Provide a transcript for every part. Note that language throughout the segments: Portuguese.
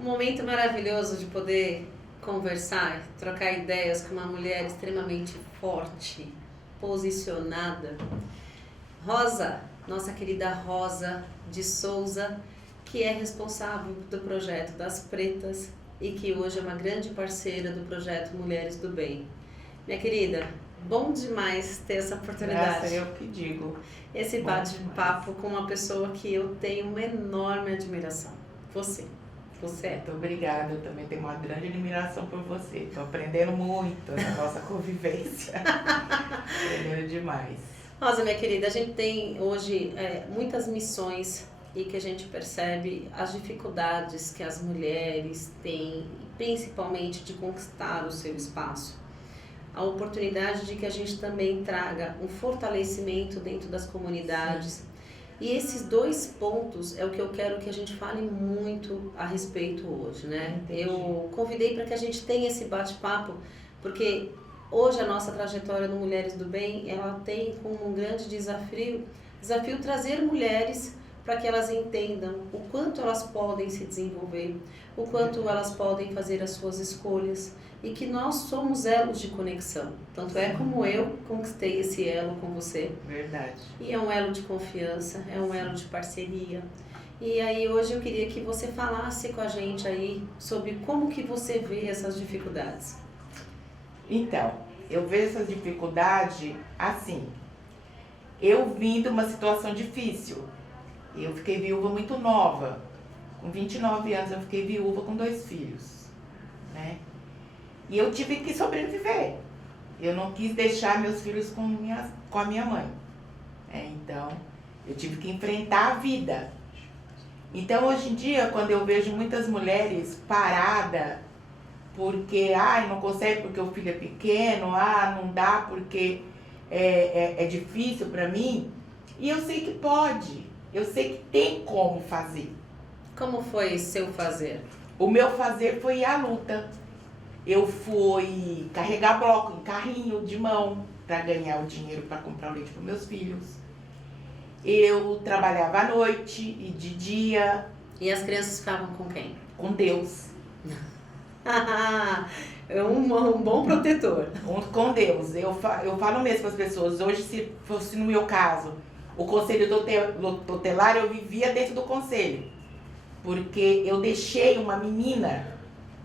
Um momento maravilhoso de poder conversar, trocar ideias com uma mulher extremamente forte, posicionada. Rosa, nossa querida Rosa de Souza, que é responsável do projeto das Pretas e que hoje é uma grande parceira do projeto Mulheres do Bem. Minha querida, bom demais ter essa oportunidade. Graça, eu que digo. Esse bate-papo com uma pessoa que eu tenho uma enorme admiração. Você é. Muito obrigada, eu também tenho uma grande admiração por você. Estou aprendendo muito na nossa convivência. Aprendendo demais. Rosa, minha querida, a gente tem hoje muitas missões e que a gente percebe as dificuldades que as mulheres têm, principalmente de conquistar o seu espaço. A oportunidade de que a gente também traga um fortalecimento dentro das comunidades. Sim. E esses dois pontos é o que eu quero que a gente fale muito a respeito hoje, né? Entendi. Eu convidei para que a gente tenha esse bate-papo, porque hoje a nossa trajetória no Mulheres do Bem, ela tem como um grande desafio trazer mulheres para que elas entendam o quanto elas podem se desenvolver, o quanto elas podem fazer as suas escolhas e que nós somos elos de conexão. Tanto é como eu conquistei esse elo com você. Verdade. E é um elo de confiança, é um elo de parceria. E aí hoje eu queria que você falasse com a gente aí sobre como que você vê essas dificuldades. Então, eu vejo essas dificuldades assim. Eu vim de uma situação difícil. Eu fiquei viúva muito nova. Com 29 anos eu fiquei viúva com 2 filhos, né? E eu tive que sobreviver. Eu não quis deixar meus filhos com a minha mãe. Então, eu tive que enfrentar a vida. Então, hoje em dia, quando eu vejo muitas mulheres paradas, porque, não consegue porque o filho é pequeno, não dá porque é difícil para mim, e eu sei que pode, eu sei que tem como fazer. Como foi seu fazer? O meu fazer foi ir à luta. Eu fui carregar bloco em carrinho de mão para ganhar o dinheiro para comprar o leite para meus filhos. Eu trabalhava à noite e de dia. E as crianças ficavam com quem? Com Deus. É um bom protetor. Com Deus. Eu falo mesmo para as pessoas, hoje se fosse no meu caso, o conselho tutelar, eu vivia dentro do conselho. Porque eu deixei uma menina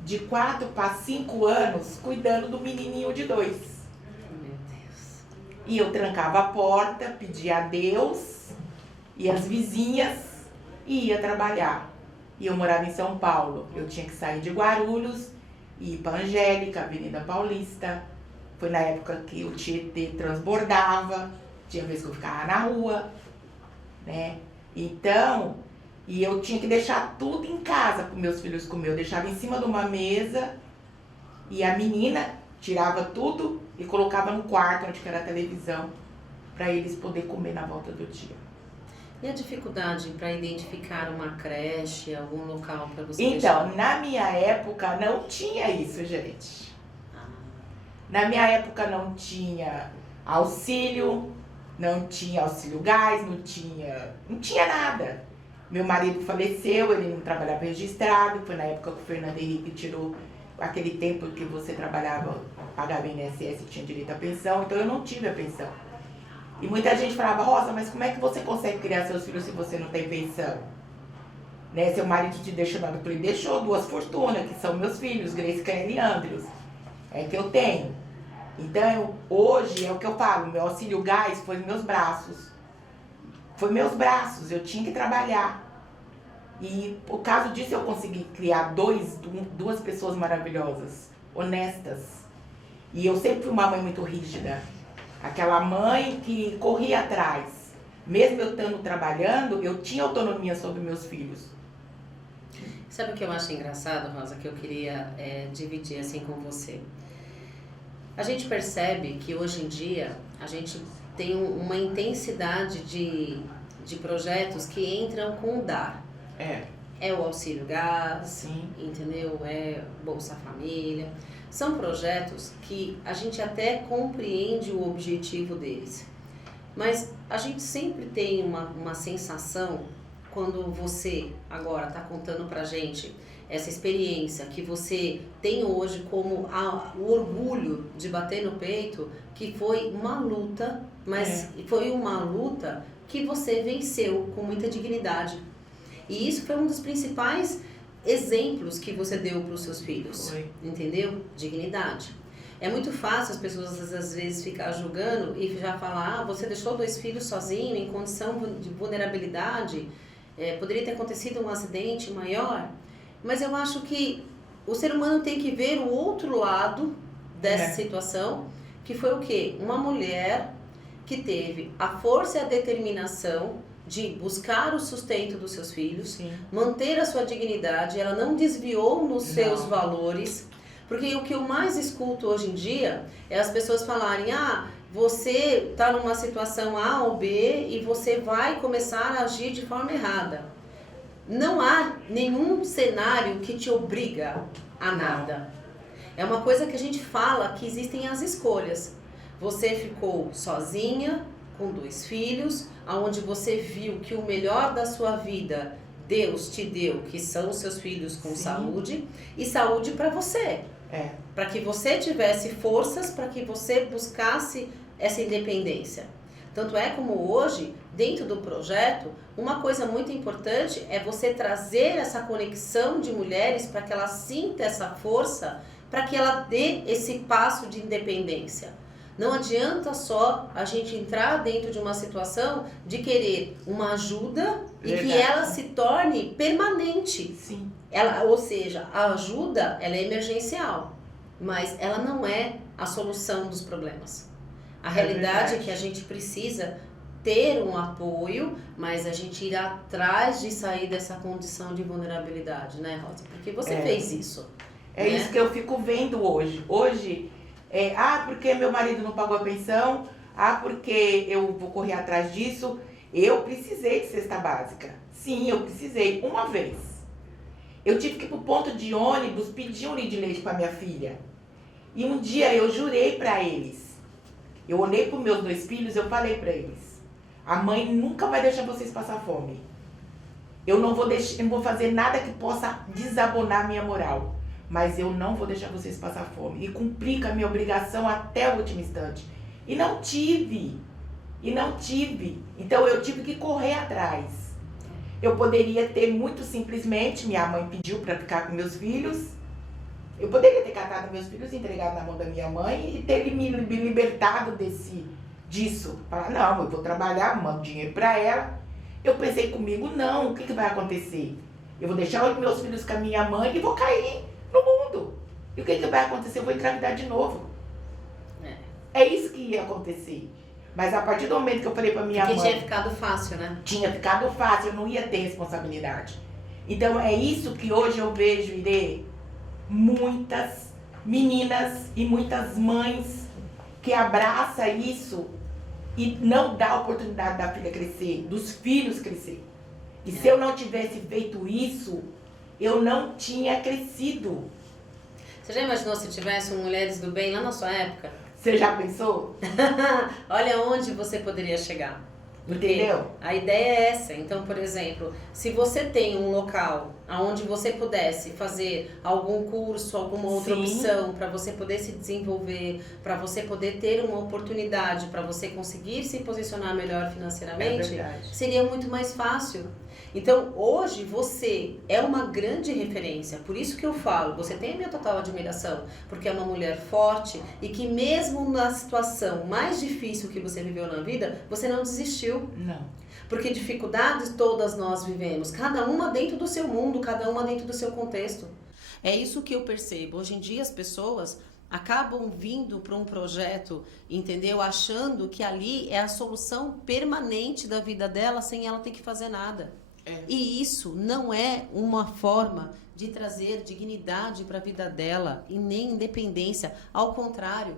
de 4 para 5 anos cuidando do menininho de 2. Meu Deus. E eu trancava a porta, pedia a Deus e as vizinhas e ia trabalhar. E eu morava em São Paulo. Eu tinha que sair de Guarulhos e ir para Angélica, Avenida Paulista. Foi na época que o Tietê transbordava. Tinha vez que eu ficava na rua, né? Então, e eu tinha que deixar tudo em casa para meus filhos comer. Eu deixava em cima de uma mesa e a menina tirava tudo e colocava no quarto onde era a televisão para eles poderem comer na volta do dia. E a dificuldade para identificar uma creche, algum local para você Então, deixar? na minha época não tinha isso, gente. Na minha época não tinha auxílio, não tinha auxílio gás, não tinha nada. Meu marido faleceu, ele não trabalhava registrado, foi na época que o Fernando Henrique tirou aquele tempo que você trabalhava, pagava INSS e tinha direito à pensão, então eu não tive a pensão. E muita gente falava, Rosa, mas como é que você consegue criar seus filhos se você não tem pensão? Né? Seu marido te deixou nada, ele deixou 2 fortunas, que são meus filhos, Grace, Karen e Andrews. É que eu tenho. Então, hoje é o que eu falo, meu auxílio gás foi meus braços. Foi meus braços, eu tinha que trabalhar. E por causa disso eu consegui criar 2 pessoas maravilhosas, honestas. E eu sempre fui uma mãe muito rígida. Aquela mãe que corria atrás. Mesmo eu estando trabalhando, eu tinha autonomia sobre meus filhos. Sabe o que eu acho engraçado, Rosa, que eu queria dividir assim com você? A gente percebe que hoje em dia a gente tem uma intensidade de projetos que entram com o dar. É o auxílio gás, Sim. Entendeu? É Bolsa Família. São projetos que a gente até compreende o objetivo deles. Mas a gente sempre tem uma sensação, quando você agora está contando pra gente essa experiência que você tem hoje como o orgulho de bater no peito, que foi uma luta, mas foi uma luta que você venceu com muita dignidade. E isso foi um dos principais exemplos que você deu para os seus filhos, entendeu? Dignidade. É muito fácil as pessoas às vezes ficar julgando e já falar, você deixou 2 filhos sozinho em condição de vulnerabilidade, poderia ter acontecido um acidente maior, mas eu acho que o ser humano tem que ver o outro lado dessa situação, que foi o quê? Uma mulher que teve a força e a determinação de buscar o sustento dos seus filhos, manter a sua dignidade, ela não desviou nos seus valores, porque o que eu mais escuto hoje em dia é as pessoas falarem, você está numa situação A ou B e você vai começar a agir de forma errada. Não há nenhum cenário que te obriga a nada. É uma coisa que a gente fala que existem as escolhas. Você ficou sozinha, com 2 filhos, aonde você viu que o melhor da sua vida Deus te deu, que são os seus filhos com saúde, e saúde para você. Para que você tivesse forças, para que você buscasse essa independência. Tanto é como hoje, dentro do projeto, uma coisa muito importante é você trazer essa conexão de mulheres para que ela sinta essa força, para que ela dê esse passo de independência. Não adianta só a gente entrar dentro de uma situação de querer uma ajuda e que ela se torne permanente. Ou seja, a ajuda ela é emergencial, mas ela não é a solução dos problemas. A realidade é que a gente precisa ter um apoio, mas a gente ir atrás de sair dessa condição de vulnerabilidade, né, Rosa? Porque você fez isso. É isso que eu fico vendo hoje. Hoje, porque meu marido não pagou a pensão, porque eu vou correr atrás disso. Eu precisei de cesta básica. Sim, eu precisei, uma vez. Eu tive que ir pro ponto de ônibus pedir 1 litro de leite para minha filha. E um dia eu jurei para eles. Eu olhei para os meus 2 filhos, eu falei para eles: a mãe nunca vai deixar vocês passar fome. Eu não vou fazer nada que possa desabonar minha moral. Mas eu não vou deixar vocês passar fome. E cumpri com a minha obrigação até o último instante. E não tive. Então eu tive que correr atrás. Eu poderia ter muito simplesmente, minha mãe pediu para ficar com meus filhos. Eu poderia ter catado meus filhos e entregado na mão da minha mãe e ter me libertado disso. Falar, não, eu vou trabalhar, mando dinheiro para ela. Eu pensei comigo, não, o que vai acontecer? Eu vou deixar os meus filhos com a minha mãe e vou cair no mundo. E o que vai acontecer? Eu vou engravidar de novo. É isso que ia acontecer. Mas a partir do momento que eu falei pra minha mãe... Porque tinha ficado fácil, né? Tinha ficado fácil, eu não ia ter responsabilidade. Então é isso que hoje eu vejo, Irê, muitas meninas e muitas mães que abraçam isso e não dá a oportunidade da filha crescer, dos filhos crescer. E se eu não tivesse feito isso, eu não tinha crescido. Você já imaginou se tivesse um Mulheres do Bem lá na sua época? Você já pensou? Olha onde você poderia chegar. Entendeu? A ideia é essa. Então, por exemplo, se você tem um local onde você pudesse fazer algum curso, alguma outra opção para você poder se desenvolver, para você poder ter uma oportunidade, para você conseguir se posicionar melhor financeiramente, seria muito mais fácil. Então, hoje você é uma grande referência, por isso que eu falo, você tem a minha total admiração, porque é uma mulher forte e que mesmo na situação mais difícil que você viveu na vida, você não desistiu. Não. Porque dificuldades todas nós vivemos, cada uma dentro do seu mundo, cada uma dentro do seu contexto. É isso que eu percebo. Hoje em dia as pessoas acabam vindo para um projeto, entendeu? Achando que ali é a solução permanente da vida dela sem ela ter que fazer nada. E isso não é uma forma de trazer dignidade para a vida dela e nem independência. Ao contrário,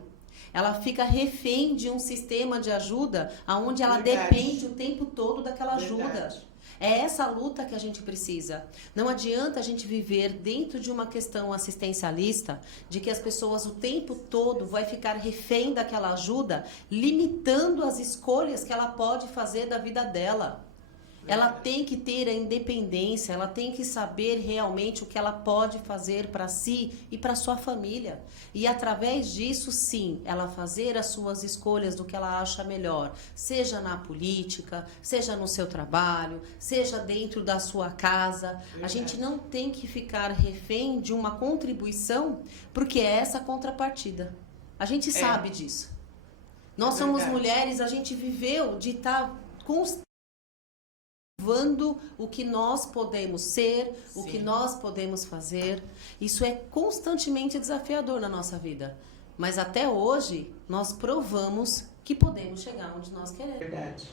ela fica refém de um sistema de ajuda onde ela depende o tempo todo daquela ajuda. É essa luta que a gente precisa. Não adianta a gente viver dentro de uma questão assistencialista, de que as pessoas o tempo todo vai ficar refém daquela ajuda, limitando as escolhas que ela pode fazer da vida dela. Ela tem que ter a independência, ela tem que saber realmente o que ela pode fazer para si e para sua família. E através disso, sim, ela fazer as suas escolhas do que ela acha melhor, seja na política, seja no seu trabalho, seja dentro da sua casa. A gente não tem que ficar refém de uma contribuição, porque é essa contrapartida. A gente sabe disso. Nós somos mulheres, a gente viveu de estar provando o que nós podemos ser, o que nós podemos fazer. Isso é constantemente desafiador na nossa vida. Mas até hoje, nós provamos que podemos chegar onde nós queremos. Verdade.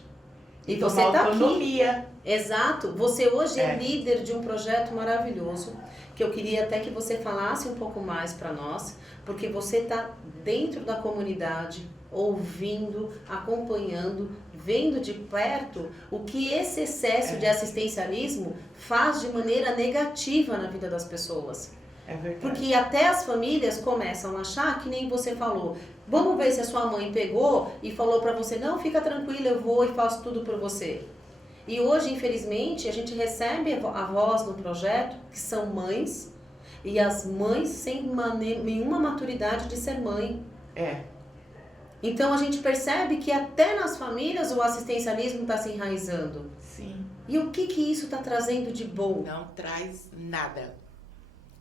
E você está aqui. Exato. Você hoje é líder de um projeto maravilhoso, que eu queria até que você falasse um pouco mais para nós, porque você está dentro da comunidade, ouvindo, acompanhando, vendo de perto o que esse excesso de assistencialismo faz de maneira negativa na vida das pessoas. É verdade. Porque até as famílias começam a achar, que nem você falou, vamos ver se a sua mãe pegou e falou pra você, não, fica tranquila, eu vou e faço tudo por você. E hoje, infelizmente, a gente recebe a voz no projeto, que são mães, e as mães sem nenhuma maturidade de ser mãe. Então a gente percebe que até nas famílias o assistencialismo está se enraizando. Sim. E o que isso está trazendo de bom? Não traz nada.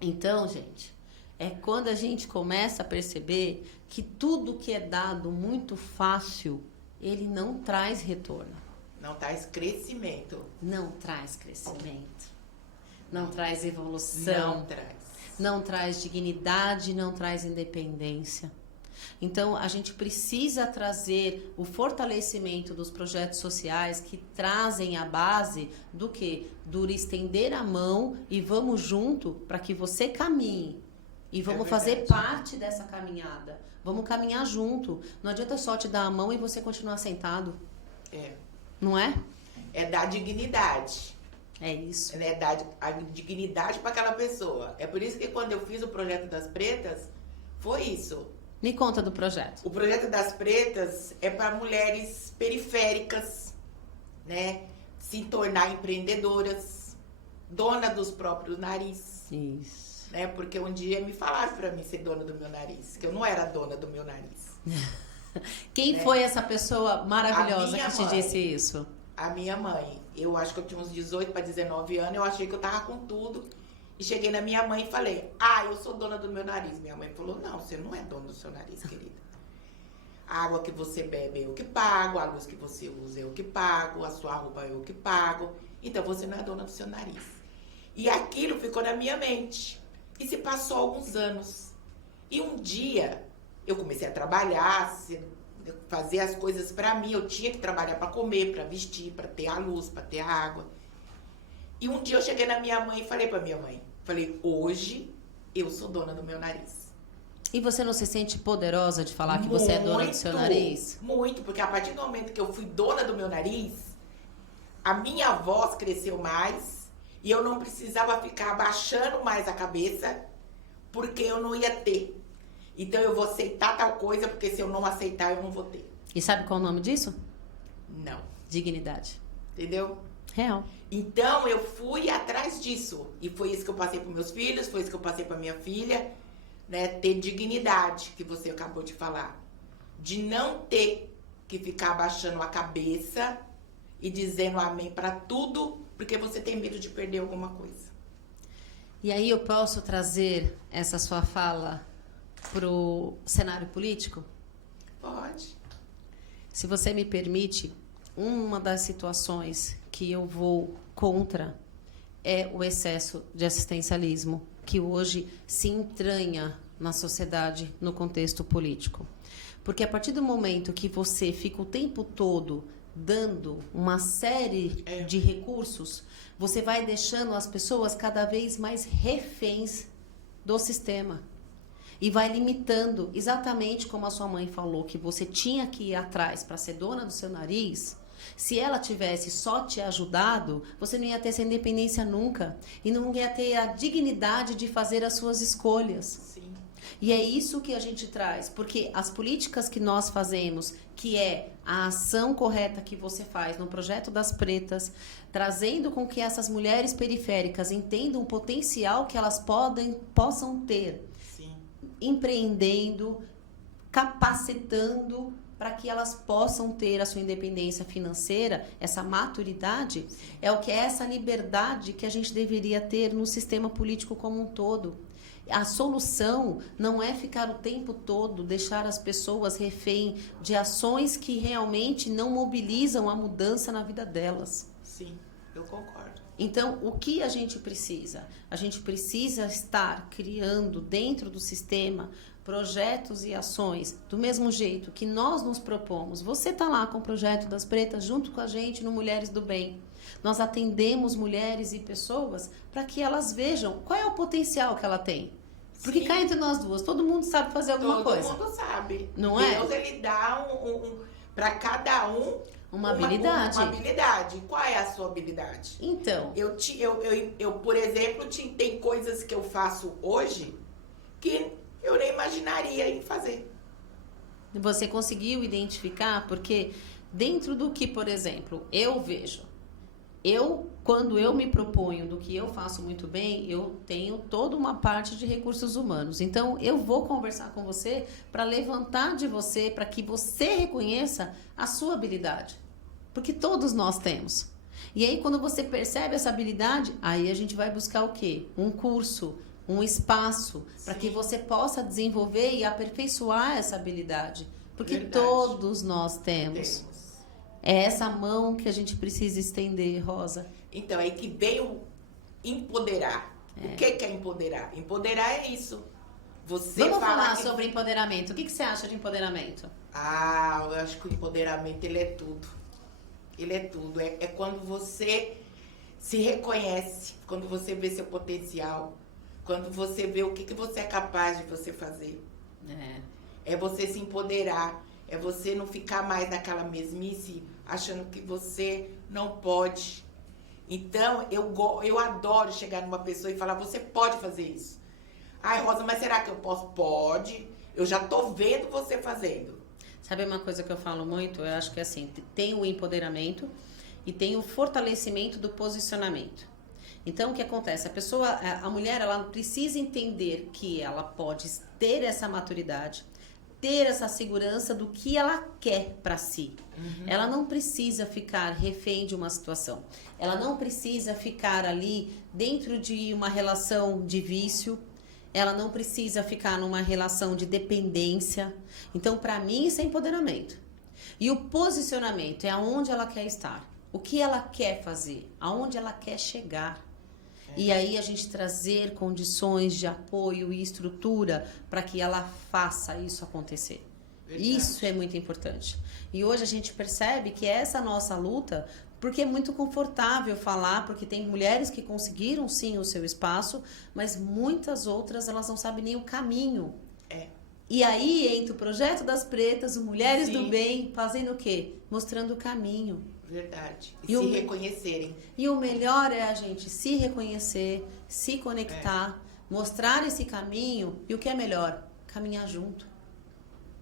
Então, gente, é quando a gente começa a perceber que tudo que é dado muito fácil, ele não traz retorno. Não traz crescimento. Não traz crescimento. Não traz evolução. Não traz. Não traz dignidade, não traz independência. Então, a gente precisa trazer o fortalecimento dos projetos sociais que trazem a base do quê? Do estender a mão e vamos junto para que você caminhe. E vamos fazer parte dessa caminhada. Vamos caminhar junto. Não adianta só te dar a mão e você continuar sentado. Não é? É dar dignidade. É isso. É dar a dignidade para aquela pessoa. É por isso que quando eu fiz o Projeto das Pretas, foi isso. Me conta do projeto. O Projeto das Pretas é para mulheres periféricas, né? Se tornar empreendedoras, dona dos próprios nariz. Isso. Né? Porque um dia me falaram para mim ser dona do meu nariz, que eu não era dona do meu nariz. Quem foi essa pessoa maravilhosa que te mãe, disse isso? A minha mãe. Eu acho que eu tinha uns 18 para 19 anos, eu achei que eu tava com tudo. E cheguei na minha mãe e falei, eu sou dona do meu nariz. Minha mãe falou, não, você não é dona do seu nariz, querida. A água que você bebe é eu que pago, a luz que você usa é eu que pago, a sua roupa é eu que pago. Então você não é dona do seu nariz. E aquilo ficou na minha mente. E se passou alguns anos. E um dia eu comecei a trabalhar, fazer as coisas pra mim. Eu tinha que trabalhar pra comer, pra vestir, pra ter a luz, pra ter a água. E um dia eu cheguei na minha mãe e falei pra minha mãe, hoje eu sou dona do meu nariz. E você não se sente poderosa de falar que você é dona do seu nariz? Muito, porque a partir do momento que eu fui dona do meu nariz, a minha voz cresceu mais e eu não precisava ficar abaixando mais a cabeça, porque eu não ia ter. Então eu vou aceitar tal coisa, porque se eu não aceitar, eu não vou ter. E sabe qual é o nome disso? Não. Dignidade. Entendeu? Real. Então eu fui atrás disso. E foi isso que eu passei para meus filhos, foi isso que eu passei para minha filha, né? Ter dignidade, que você acabou de falar. De não ter que ficar abaixando a cabeça e dizendo amém para tudo, porque você tem medo de perder alguma coisa. E aí eu posso trazer essa sua fala pro cenário político? Pode. Se você me permite, uma das situações que eu vou contra é o excesso de assistencialismo que hoje se entranha na sociedade, no contexto político. Porque a partir do momento que você fica o tempo todo dando uma série de recursos, você vai deixando as pessoas cada vez mais reféns do sistema. E vai limitando, exatamente como a sua mãe falou, que você tinha que ir atrás para ser dona do seu nariz. Se ela tivesse só te ajudado, você não ia ter essa independência nunca. E não ia ter a dignidade de fazer as suas escolhas. Sim. E é isso que a gente traz, porque as políticas que nós fazemos, que é a ação correta que você faz no Projeto das Pretas, trazendo com que essas mulheres periféricas entendam o potencial que elas possam ter, Sim. Empreendendo, capacitando para que elas possam ter a sua independência financeira, essa maturidade, é o que é essa liberdade que a gente deveria ter no sistema político como um todo. A solução não é ficar o tempo todo, deixar as pessoas refém de ações que realmente não mobilizam a mudança na vida delas. Sim, eu concordo. Então, o que a gente precisa? A gente precisa estar criando dentro do sistema projetos e ações do mesmo jeito que nós nos propomos. Você está lá com o Projeto das Pretas junto com a gente no Mulheres do Bem. Nós atendemos mulheres e pessoas para que elas vejam qual é o potencial que ela tem. Porque cá entre nós duas, todo mundo sabe fazer alguma coisa. Todo mundo sabe. Não é? Deus, ele dá para cada um uma habilidade. Uma habilidade. Qual é a sua habilidade? Então. Eu por exemplo, tem coisas que eu faço hoje que eu nem imaginaria em fazer. Você conseguiu identificar? Porque dentro do que, por exemplo, eu vejo, quando eu me proponho do que eu faço muito bem, eu tenho toda uma parte de recursos humanos. Então, eu vou conversar com você para levantar de você, para que você reconheça a sua habilidade. Porque todos nós temos. E aí, quando você percebe essa habilidade, aí a gente vai buscar o quê? Um curso, um espaço, para que você possa desenvolver e aperfeiçoar essa habilidade. Porque todos nós temos. É essa mão que a gente precisa estender, Rosa. Então, aí que veio empoderar. O que é empoderar? Empoderar é isso. Vamos falar sobre empoderamento. O que você acha de empoderamento? Eu acho que o empoderamento, ele é tudo. Ele é tudo. É quando você se reconhece, quando você vê seu potencial, quando você vê o que você é capaz de você fazer. É você se empoderar. É você não ficar mais naquela mesmice, achando que você não pode. Então, eu adoro chegar numa pessoa e falar, você pode fazer isso. Ai, Rosa, mas será que eu posso? Pode. Eu já tô vendo você fazendo. Sabe uma coisa que eu falo muito? Eu acho que assim, tem o empoderamento e tem o fortalecimento do posicionamento. Então, o que acontece? A mulher, ela precisa entender que ela pode ter essa maturidade, ter essa segurança do que ela quer para si. Uhum. Ela não precisa ficar refém de uma situação. Ela não precisa ficar ali dentro de uma relação de vício. Ela não precisa ficar numa relação de dependência. Então, para mim, isso é empoderamento. E o posicionamento é aonde ela quer estar. O que ela quer fazer. Aonde ela quer chegar. E aí a gente trazer condições de apoio e estrutura para que ela faça isso acontecer. Verdade. Isso é muito importante. E hoje a gente percebe que essa nossa luta, porque é muito confortável falar, porque tem mulheres que conseguiram sim o seu espaço, mas muitas outras elas não sabem nem o caminho. E aí entra o Projeto das Pretas, o Mulheres do Bem, fazendo o quê? Mostrando o caminho. Verdade. E se reconhecerem. E o melhor é a gente se reconhecer, se conectar, mostrar esse caminho. E o que é melhor? Caminhar junto.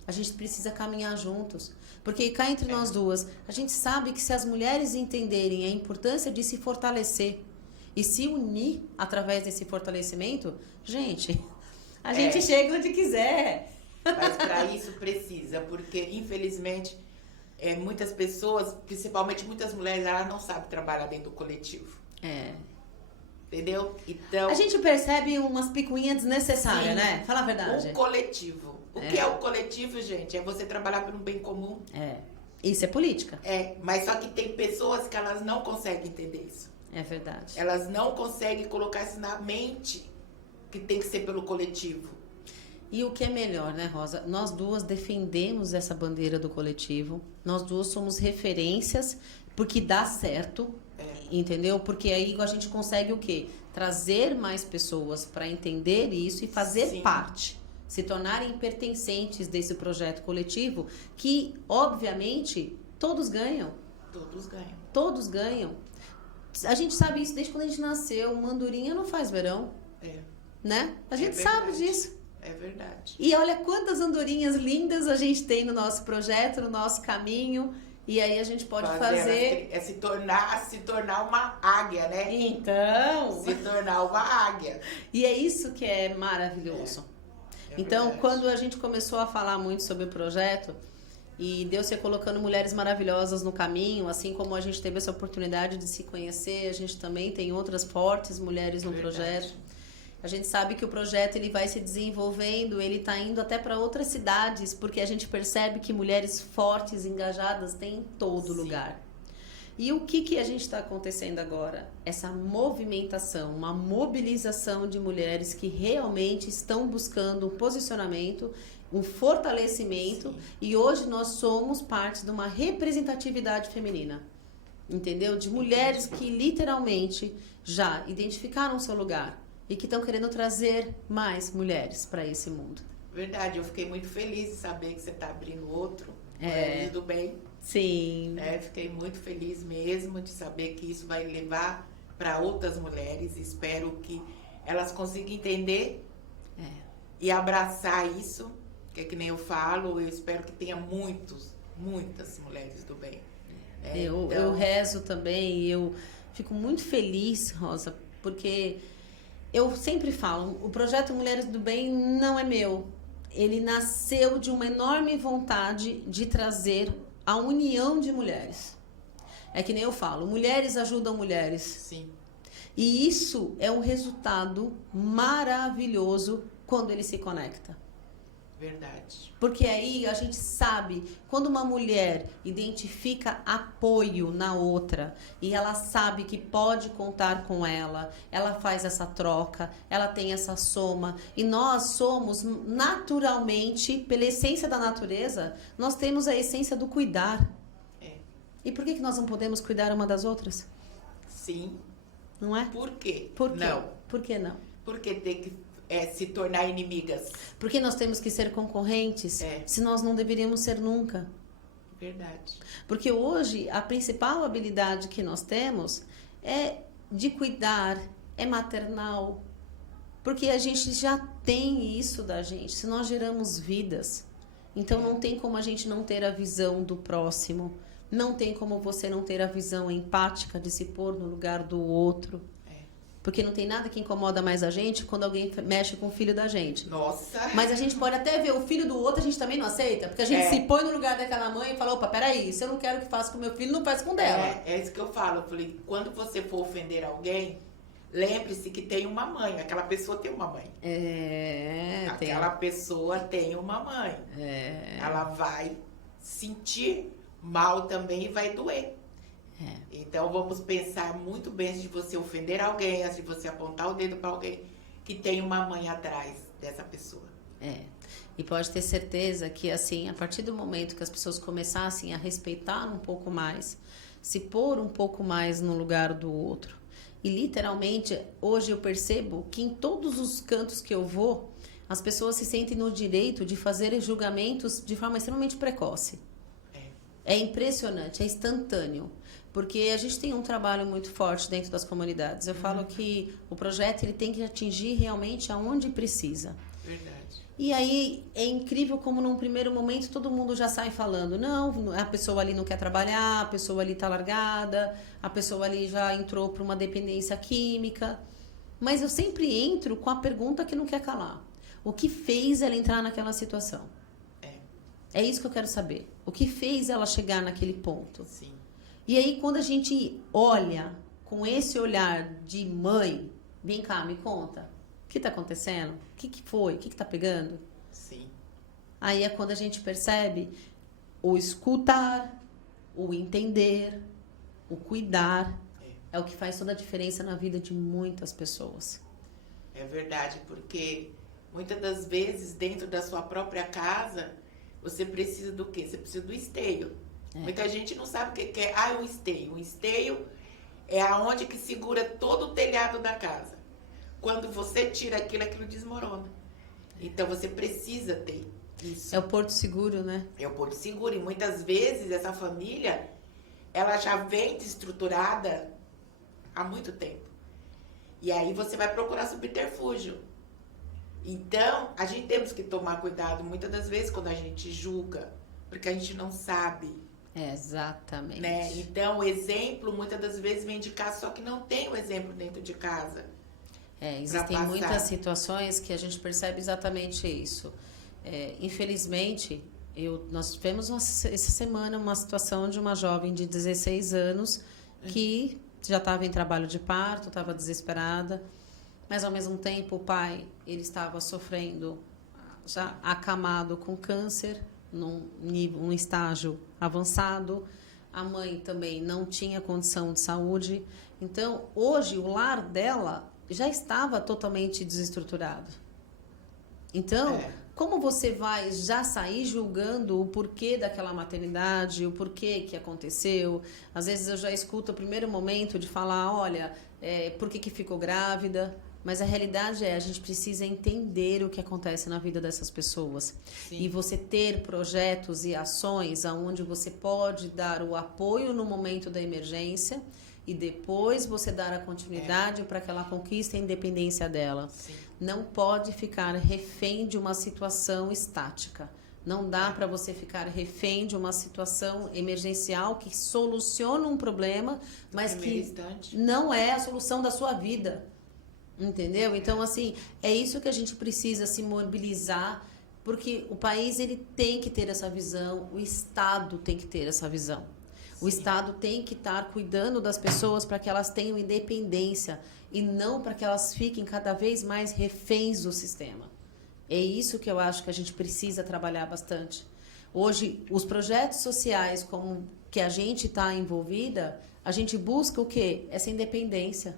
A gente precisa caminhar juntos. Porque cá entre nós duas, a gente sabe que se as mulheres entenderem a importância de se fortalecer e se unir através desse fortalecimento, gente, a gente chega onde quiser. Mas para isso precisa, porque infelizmente muitas pessoas, principalmente muitas mulheres, elas não sabem trabalhar dentro do coletivo. Entendeu? Então, a gente percebe umas picuinhas desnecessárias, né? Fala a verdade. O coletivo. O que é o coletivo, gente? É você trabalhar por um bem comum. Isso é política. Mas só que tem pessoas que elas não conseguem entender isso. É verdade. Elas não conseguem colocar isso na mente, que tem que ser pelo coletivo. E o que é melhor, né, Rosa? Nós duas defendemos essa bandeira do coletivo. Nós duas somos referências, porque dá certo, entendeu? Porque aí a gente consegue o quê? Trazer mais pessoas para entender isso e fazer parte. Se tornarem pertencentes desse projeto coletivo, que, obviamente, todos ganham. Todos ganham. Todos ganham. A gente sabe isso desde quando a gente nasceu. Uma andorinha não faz verão. Né? A gente sabe disso. É verdade. E olha quantas andorinhas lindas a gente tem no nosso projeto, no nosso caminho. E aí a gente pode fazer... É se tornar uma águia, né? Então... Se tornar uma águia. E é isso que é maravilhoso. Então, verdade. quando a gente começou a falar muito sobre o projeto, e Deus ia colocando mulheres maravilhosas no caminho, assim como a gente teve essa oportunidade de se conhecer, a gente também tem outras fortes mulheres no projeto. A gente sabe que o projeto ele vai se desenvolvendo, ele está indo até para outras cidades, porque a gente percebe que mulheres fortes, engajadas, tem em todo lugar. E o que a gente está acontecendo agora? Essa movimentação, uma mobilização de mulheres que realmente estão buscando um posicionamento, um fortalecimento, sim. E hoje nós somos parte de uma representatividade feminina, entendeu? De mulheres que literalmente já identificaram seu lugar e que estão querendo trazer mais mulheres para esse mundo. Verdade, eu fiquei muito feliz de saber que você está abrindo outro, Mulheres do Bem. Sim. Fiquei muito feliz mesmo de saber que isso vai levar para outras mulheres. Espero que elas consigam entender e abraçar isso, que é que nem eu falo. Eu espero que tenha muitas mulheres do bem. Eu rezo também e eu fico muito feliz, Rosa, porque eu sempre falo, o projeto Mulheres do Bem não é meu. Ele nasceu de uma enorme vontade de trazer a união de mulheres. É que nem eu falo, mulheres ajudam mulheres. Sim. E isso é um resultado maravilhoso quando ele se conecta. Verdade. Porque aí a gente sabe, quando uma mulher identifica apoio na outra e ela sabe que pode contar com ela faz essa troca, ela tem essa soma. E nós somos naturalmente, pela essência da natureza, nós temos a essência do cuidar. E por que nós não podemos cuidar uma das outras? Sim. Não é? Por quê? Por quê? Não. Por que não? Porque tem que se tornar inimigas. Porque nós temos que ser concorrentes, se nós não deveríamos ser nunca. Verdade. Porque hoje a principal habilidade que nós temos é de cuidar, é maternal. Porque a gente já tem isso da gente, se nós geramos vidas. Então não tem como a gente não ter a visão do próximo, não tem como você não ter a visão empática de se pôr no lugar do outro. Porque não tem nada que incomoda mais a gente quando alguém mexe com o filho da gente. Nossa! Mas a gente pode até ver o filho do outro, a gente também não aceita. Porque a gente se põe no lugar daquela mãe e fala, opa, peraí, se eu não quero que faça com o meu filho, não faz com o dela. É isso que eu falo. Eu falei, quando você for ofender alguém, lembre-se que tem uma mãe. Aquela pessoa tem uma mãe. Aquela pessoa tem uma mãe. Ela vai sentir mal também e vai doer. Então vamos pensar muito bem antes de você ofender alguém, antes de você apontar o dedo para alguém, que tem uma mãe atrás dessa pessoa. E pode ter certeza que assim, a partir do momento que as pessoas começassem a respeitar um pouco mais, se pôr um pouco mais no lugar do outro. E literalmente, hoje eu percebo que em todos os cantos que eu vou, as pessoas se sentem no direito de fazer julgamentos de forma extremamente precoce. É impressionante, é instantâneo. Porque a gente tem um trabalho muito forte dentro das comunidades. Eu falo que o projeto ele tem que atingir realmente aonde precisa. Verdade. E aí é incrível como num primeiro momento todo mundo já sai falando, não, a pessoa ali não quer trabalhar, a pessoa ali está largada, a pessoa ali já entrou para uma dependência química. Mas eu sempre entro com a pergunta que não quer calar. O que fez ela entrar naquela situação? É isso que eu quero saber. O que fez ela chegar naquele ponto? Sim. E aí, quando a gente olha com esse olhar de mãe, vem cá, me conta, o que está acontecendo? O que foi? O que está pegando? Sim. Aí é quando a gente percebe o escutar, o entender, o cuidar, é o que faz toda a diferença na vida de muitas pessoas. É verdade, porque muitas das vezes, dentro da sua própria casa, você precisa do quê? Você precisa do esteio. Muita gente não sabe o que é o esteio. O esteio é aonde que segura todo o telhado da casa. Quando você tira aquilo desmorona. Então você precisa ter isso. É o porto seguro, né? É o porto seguro. E muitas vezes essa família, ela já vem desestruturada há muito tempo. E aí você vai procurar subterfúgio. Então, a gente temos que tomar cuidado muitas das vezes quando a gente julga, porque a gente não sabe. Exatamente. Né? Então, o exemplo muitas das vezes vem de casa, só que não tem o exemplo dentro de casa. Existem muitas situações que a gente percebe exatamente isso. Infelizmente, nós tivemos essa semana uma situação de uma jovem de 16 anos que já estava em trabalho de parto, estava desesperada, mas ao mesmo tempo o pai ele estava sofrendo, já acamado com câncer, num estágio avançado. A mãe também não tinha condição de saúde. Então, hoje, o lar dela já estava totalmente desestruturado. Então, como você vai já sair julgando o porquê daquela maternidade, o porquê que aconteceu? Às vezes eu já escuto o primeiro momento de falar, olha, por que ficou grávida? Mas a realidade a gente precisa entender o que acontece na vida dessas pessoas. Sim. E você ter projetos e ações onde você pode dar o apoio no momento da emergência e depois você dar a continuidade para que ela conquiste a independência dela. Sim. Não pode ficar refém de uma situação estática. Não dá para você ficar refém de uma situação emergencial que soluciona um problema, mas que não é a solução da sua vida. Entendeu? Então, assim, é isso que a gente precisa se mobilizar, porque o país ele tem que ter essa visão, o Estado tem que ter essa visão. O Estado tem que estar cuidando das pessoas para que elas tenham independência e não para que elas fiquem cada vez mais reféns do sistema. É isso que eu acho que a gente precisa trabalhar bastante. Hoje, os projetos sociais como que a gente está envolvida, a gente busca o quê? Essa independência.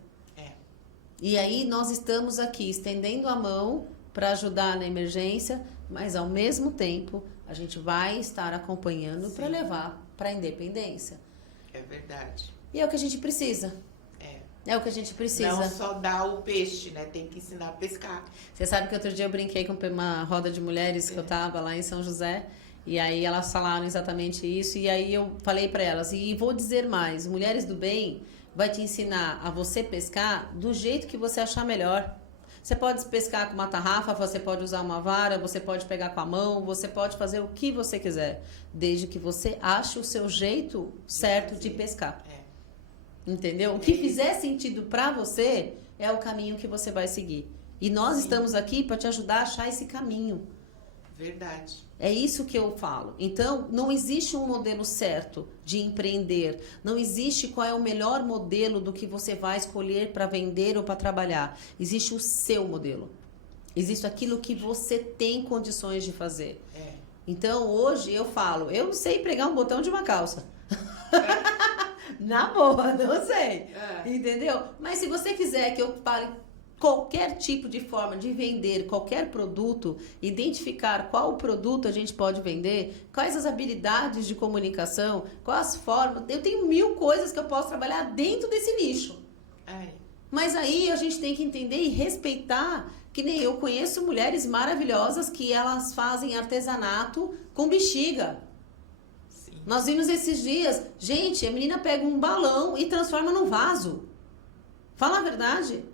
E aí nós estamos aqui estendendo a mão para ajudar na emergência, mas ao mesmo tempo a gente vai estar acompanhando para levar para a independência. É verdade. E é o que a gente precisa. É o que a gente precisa. Não só dar o peixe, né? Tem que ensinar a pescar. Você sabe que outro dia eu brinquei com uma roda de mulheres que eu tava lá em São José. E aí elas falaram exatamente isso. E aí eu falei para elas, e vou dizer mais, Mulheres do Bem vai te ensinar a você pescar do jeito que você achar melhor. Você pode pescar com uma tarrafa, você pode usar uma vara, você pode pegar com a mão, você pode fazer o que você quiser, desde que você ache o seu jeito certo de pescar. Entendeu? O que fizer sentido para você é o caminho que você vai seguir. E nós estamos aqui para te ajudar a achar esse caminho. Verdade. É isso que eu falo. Então, não existe um modelo certo de empreender. Não existe qual é o melhor modelo do que você vai escolher para vender ou para trabalhar. Existe o seu modelo. Existe aquilo que você tem condições de fazer. Então, hoje eu falo, eu não sei pregar um botão de uma calça. Na boa, não sei. Entendeu? Mas se você quiser que eu fale qualquer tipo de forma de vender qualquer produto, identificar qual produto a gente pode vender, quais as habilidades de comunicação, quais as formas. Eu tenho 1000 coisas que eu posso trabalhar dentro desse nicho. Mas aí a gente tem que entender e respeitar, que nem eu conheço mulheres maravilhosas que elas fazem artesanato com bexiga. Sim. Nós vimos esses dias, gente, a menina pega um balão e transforma num vaso. Fala a verdade.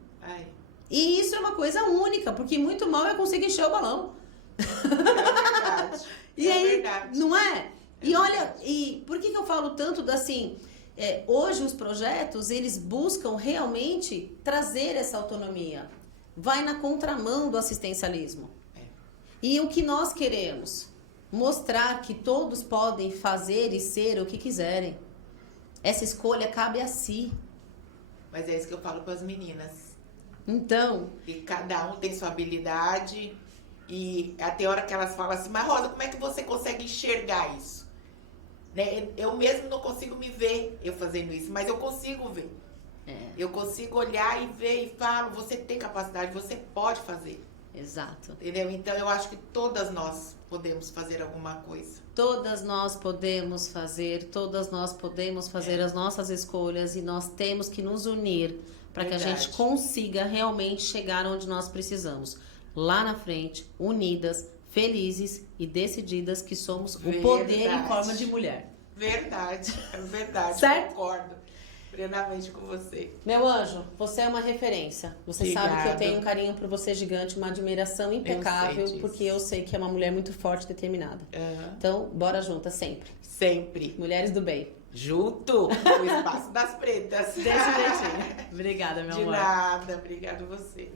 E isso é uma coisa única, porque muito mal eu consigo encher o balão. É verdade. E aí, verdade. Não é? E olha, e por que eu falo tanto assim, hoje os projetos, eles buscam realmente trazer essa autonomia. Vai na contramão do assistencialismo. E o que nós queremos? Mostrar que todos podem fazer e ser o que quiserem. Essa escolha cabe a si. Mas é isso que eu falo para as meninas. Então... E cada um tem sua habilidade e até a hora que elas falam assim, mas Rosa, como é que você consegue enxergar isso? Né? Eu mesmo não consigo me ver eu fazendo isso, mas eu consigo ver. Eu consigo olhar e ver e falo, você tem capacidade, você pode fazer. Exato. Entendeu? Então eu acho que todas nós podemos fazer alguma coisa. Todas nós podemos fazer as nossas escolhas e nós temos que nos unir para que a gente consiga realmente chegar onde nós precisamos. Lá na frente, unidas, felizes e decididas que somos o poder em forma de mulher. Verdade, é verdade. Certo? Concordo. plenamente com você. Meu anjo, você é uma referência. Você sabe que eu Obrigada. tenho um carinho por você gigante, uma admiração impecável, disso. porque eu sei que é uma mulher muito forte e determinada. Aham. Então, bora juntas sempre. Sempre. Mulheres do bem. Junto no Espaço das Pretas. Desse jeitinho. Obrigada, meu De amor. nada, obrigado você.